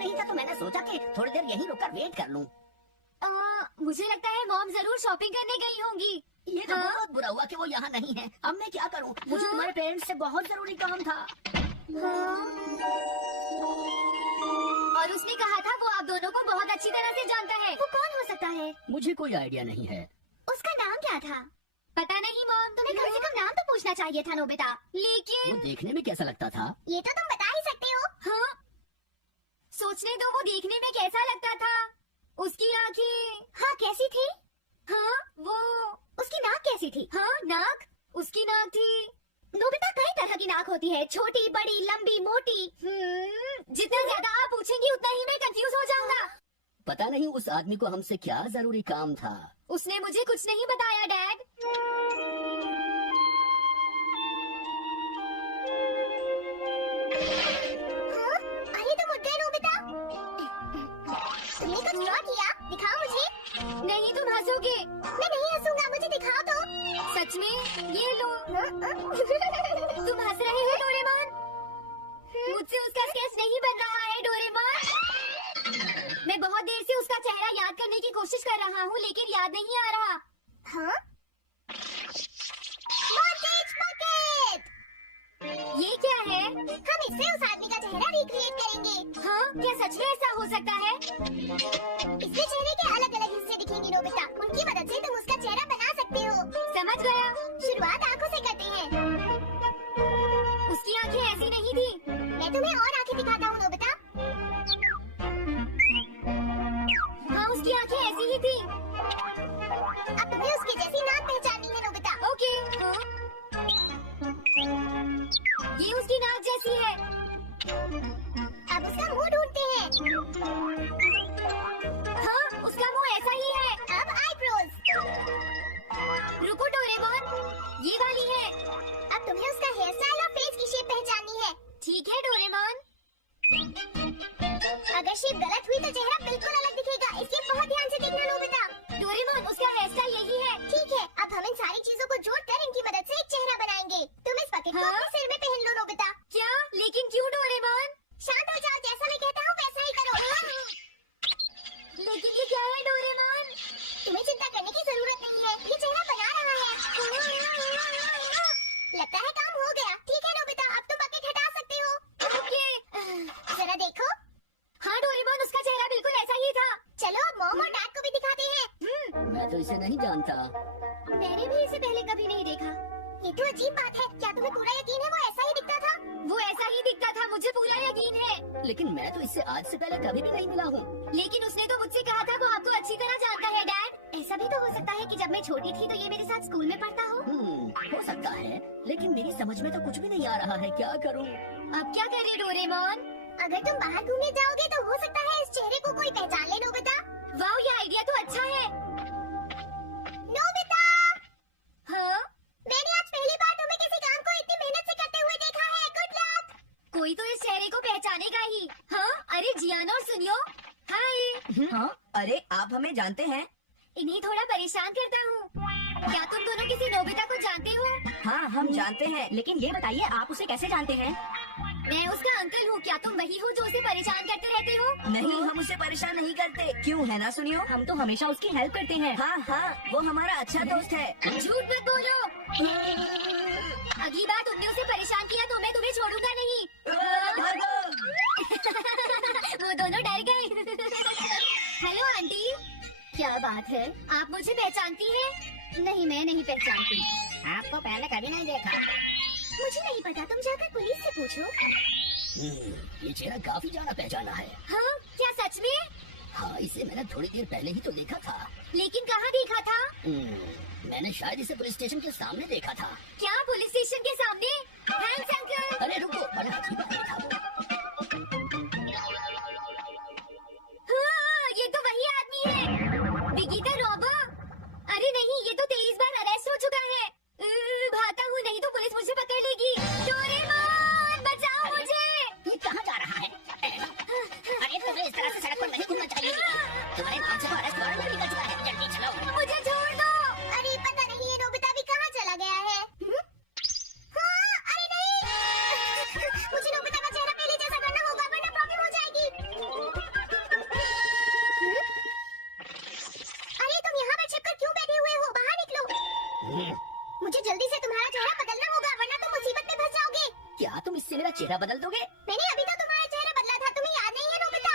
नहीं था तो मैंने सोचा कि थोड़ी देर यहीं रुककर वेट कर लूं। मुझे लगता है मॉम जरूर शॉपिंग करने गई होंगी। ये तो बहुत बुरा हुआ कि वो यहाँ नहीं है। अब मैं क्या करूँ? मुझे तुम्हारे पेरेंट्स से बहुत जरूरी काम था। और उसने कहा था वो आप दोनों को बहुत अच्छी तरह से जानता है। वो कौन हो सकता है? मुझे कोई आइडिया नहीं है। उसका नाम क्या था? पता नहीं मॉम, तुम्हें कम से कम नाम तो पूछना चाहिए था नोबिता। लेकिन वो देखने में कैसा लगता था? ये तो तुम बता ही सकते हो। हाँ, सोचने दो, वो देखने में कैसा लगता था। उसकी आँखें हाँ कैसी थी? हाँ वो उसकी नाक कैसी थी? हाँ नाक, उसकी नाक थी। नोबिता कई तरह की नाक होती है, छोटी, बड़ी, लंबी, मोटी। जितना ज्यादा आप पूछेंगी उतना ही मैं कंफ्यूज हो जाऊंगा। पता नहीं उस आदमी को हमसे क्या जरूरी काम था। उसने मुझे कुछ नहीं बताया डैड। हाँ? अरे तुम उठ गए नोबिता। तुमने कुछ ड्रॉ किया? दिखाओ मुझे। नहीं तुम हंसोगे। मैं नहीं हंसूंगा, मुझे दिखाओ तो। सच में? ये लो। तुम हंस रहे हो डोरेमोन? मुझसे उसका स्केच नहीं बन रहा है डोरेमोन। मैं बहुत देर से उसका चेहरा याद करने की कोशिश कर रहा हूँ लेकिन याद नहीं आ रहा। हाँ? ये क्या है? हम इससे उस आदमी का चेहरा रिक्रिएट करेंगे। हाँ? क्या सच में ऐसा हो सकता है? इससे चेहरे के अलग अलग हिस्से दिखेंगे नोबिता। उनकी मदद से तुम उसका चेहरा बना सकते हो। समझ गया। शुरुआत आँखों से करते हैं। उसकी आँखें ऐसी नहीं थी। मैं तुम्हें और आँखें दिखाता हूँ नोबिता। हाँ उसकी आँखें ऐसी ही थी। अब तुम्हें उसकी जैसी नाक पहचाननी है नोबिता। ओके। हाँ? ये उसकी नाक जैसी है। अब उसका मुंह ढूंढते हैं। हाँ उसका मुंह ऐसा ही है। अब आईब्रोज। रुको डोरेमोन, ये वाली है। अब तुम्हें उसका हेयर स्टाइल और फेस की शेप पहचाननी है। ठीक है डोरेमोन। अगर शेप गलत हुई तो चेहरा बिल्कुल अलग दिखेगा, इसलिए बहुत ध्यान से देखना नोबिता। डोरेमोन उसका हेयर स्टाइल यही है। ठीक है, अब हम इन सारी चीजों को जोड़कर इनकी मदद से एक चेहरा बनाएंगे। तुम इस बकेट को अपने सिर में पहन लो नोबिता। क्या? लेकिन क्यों डोरेमोन? शांत हो जाओ, जैसा मैं कहता हूँ वैसा ही करो। लेकिन ये क्या है डोरेमोन? तुम्हें चिंता करने की जरूरत नहीं है, ये चेहरा बना रहा है। लगता है काम हो गया। ठीक है नोबिता, अब तुम बकेट हटा सकते हो। ओके। जरा देखो। हाँ डोरेमोन उसका चेहरा बिल्कुल ऐसा ही था। चलो अब मॉम और डैड को भी दिखाते हैं। मैं तो इसे नहीं जानता। मैंने भी इसे पहले कभी नहीं देखा। ये तो अजीब बात है। क्या तुम्हें पूरा यकीन है वो ऐसा ही दिखता था? वो ऐसा ही दिखता था, मुझे पूरा यकीन है। लेकिन मैं तो इससे आज से पहले कभी भी नहीं मिला हूँ। लेकिन उसने तो मुझसे कहा था वो आपको अच्छी तरह जानता है डैड। ऐसा भी तो हो सकता है कि जब मैं छोटी थी तो ये मेरे साथ स्कूल में पढ़ता हो। हो सकता है, लेकिन मेरी समझ में तो कुछ भी नहीं आ रहा है। क्या करूँ? अब क्या करे डोरेमोन? अगर तुम बाहर घूमने जाओगे तो हो सकता है इस चेहरे को कोई पहचान ले नोबिता। वाह ये आइडिया तो अच्छा है। नोबिता! हाँ? मैंने आज पहली बार तुम्हें किसी काम को इतनी मेहनत से करते हुए देखा है। Good luck. कोई तो इस चेहरे को पहचानेगा ही। हाँ? अरे जियान और सुनियो। हाय। हाँ? अरे आप हमें जानते हैं? इन्हें थोड़ा परेशान करता हूँ। क्या तुम दोनों किसी नोबिता को जानते हो? हाँ हम जानते हैं, लेकिन ये बताइए आप उसे कैसे जानते हैं? मैं उसका अंकल हूँ। क्या तुम वही हो जो उसे परेशान करते रहते हो? नहीं, हम उसे परेशान नहीं करते। क्यों है ना सुनियो? हम तो हमेशा उसकी हेल्प करते हैं। हाँ हाँ, वो हमारा अच्छा दोस्त है। झूठ मत बोलो। अगली बार तुमने उसे परेशान किया तो मैं तुम्हें छोड़ूंगा नहीं। वो दोनों डर गए। Hello aunty. क्या बात है, आप मुझे पहचानती हैं? नहीं मैं नहीं पहचानती। आपको पहले कभी नहीं देखा। मुझे नहीं पता, तुम जाकर पुलिस से पूछो। ये चेहरा काफी जाना पहचाना है। हाँ क्या सच में? हाँ इसे मैंने थोड़ी देर पहले ही तो देखा था। लेकिन कहाँ देखा था? मैंने शायद इसे पुलिस स्टेशन के सामने देखा था। क्या पुलिस स्टेशन के सामने? Thanks uncle. अरे रुको, बड़ा अजीब आदमी था वो। हाँ, ये तो वही आदमी है, विगीता रॉबा। अरे नहीं, ये तो 23 बार अरेस्ट हो चुका है। भागता हूँ नहीं तो पुलिस मुझे पकड़ लेगी। डोरेमोन बचाओ मुझे। ये कहाँ जा रहा है? अरे तुम्हें इस तरह से सड़क पर नहीं घूमना चाहिए। तुम्हारे नाम से तो अरेस्ट वारंट भी निकल चुका है। जल्दी चलो। मुझे छोड़ दो। अरे पता नहीं ये नोबिता भी कहाँ चला गया है। क्या तुम इससे मेरा चेहरा बदल दोगे? मैंने अभी तो तुम्हारा चेहरा बदला था, तुम्हें याद नहीं है नोबिता?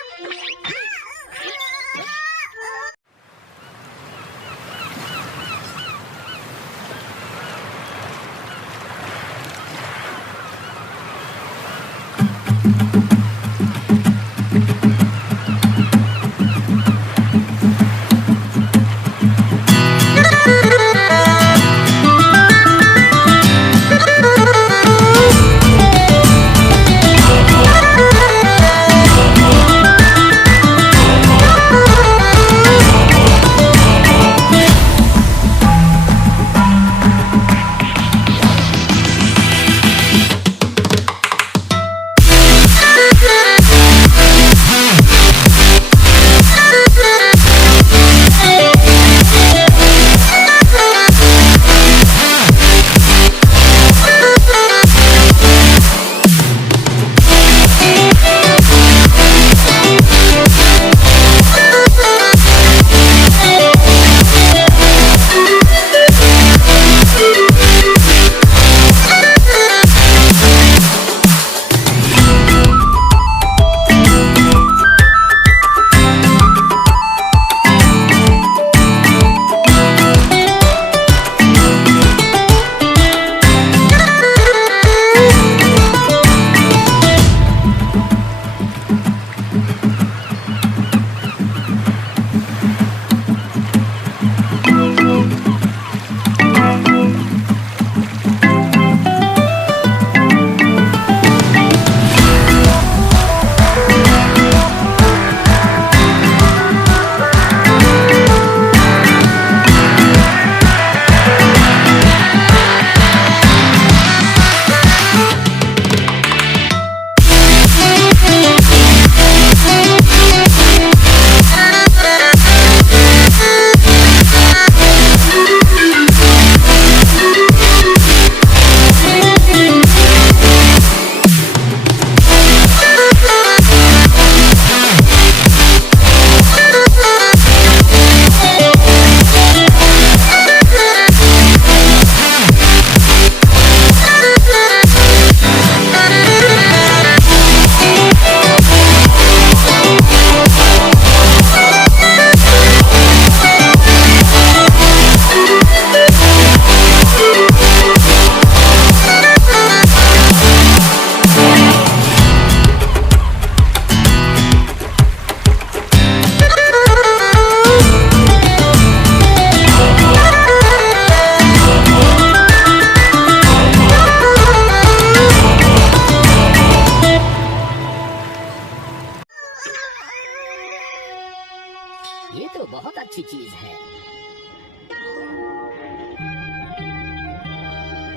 ये तो बहुत अच्छी चीज है।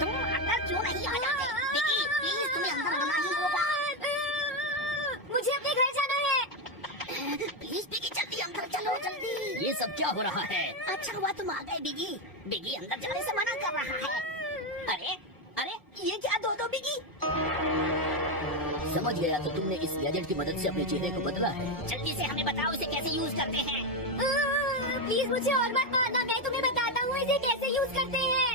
तुम अंदर क्यों नहीं आ जाते? विकी, प्लीज तुम्हें अंदर आना ही होगा। मुझे अपने घर जाना है। प्लीज बिगी, जल्दी अंदर चलो, जल्दी। ये सब क्या हो रहा है? अच्छा हुआ तुम आ गए बिगी। बिगी अंदर जाने से मना कर रहा है। अरे अरे, ये क्या दो बिगी? समझ गया, तो तुमने इस गैजेट की मदद से अपने चेहरे को बदला है। जल्दी से हमें बताओ इसे कैसे यूज करते हैं। प्लीज मुझे और मत मारना, मैं तुम्हें बताता हूँ इसे कैसे यूज करते हैं।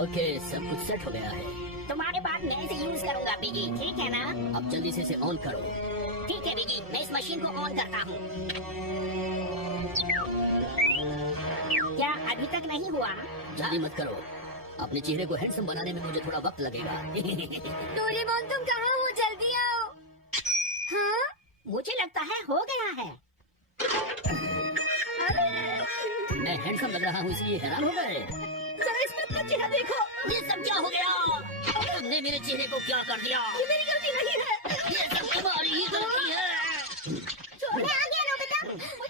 ओके, सब कुछ सेट हो गया है। तुम्हारे बाद मैं इसे यूज करूंगा बिगी, ठीक है ना? अब जल्दी से इसे ऑन करो। ठीक है बिगी, मैं इस मशीन को ऑन करता हूँ। क्या अभी तक नहीं हुआ? जल्दी मत करो, अपने चेहरे को हैंडसम बनाने में मुझे थोड़ा वक्त लगेगा। डोरेमोन तुम कहाँ हो, जल्दी आओ। हाँ? मुझे लगता है हो गया है। मैं हैंडसम लग रहा हूँ इसलिए हैरान हो गए। जरा इसमें अपना चेहरा देखो, ये सब क्या हो गया? तुमने मेरे चेहरे को क्या कर दिया? ये मेरी गलती नहीं है, ये सब तुम्हारी ही गलती है। मैं आ गया नोबिता।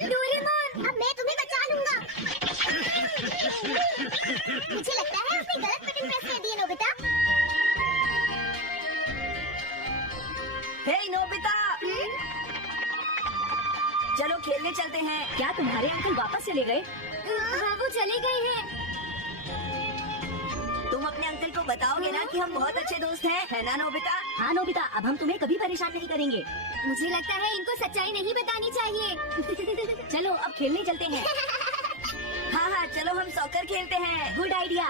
डोरेमोन, अब मैं तुम्हें बचा लूंगा। मुझे लगता है आपने गलत बटन प्रेस कर दिया नोबिता। हे नोबिता, चलो खेलने चलते हैं। क्या तुम्हारे अंकल वापस चले गए? हाँ, वो चले गए हैं। तुम अपने अंकल को बताओगे ना कि हम बहुत अच्छे दोस्त हैं, है ना नोबिता? हाँ नोबिता, अब हम तुम्हें कभी परेशान नहीं करेंगे। मुझे लगता है इनको सच्चाई नहीं बतानी चाहिए। चलो अब खेलने चलते हैं। हाँ हाँ, चलो हम सॉकर खेलते हैं। Good idea.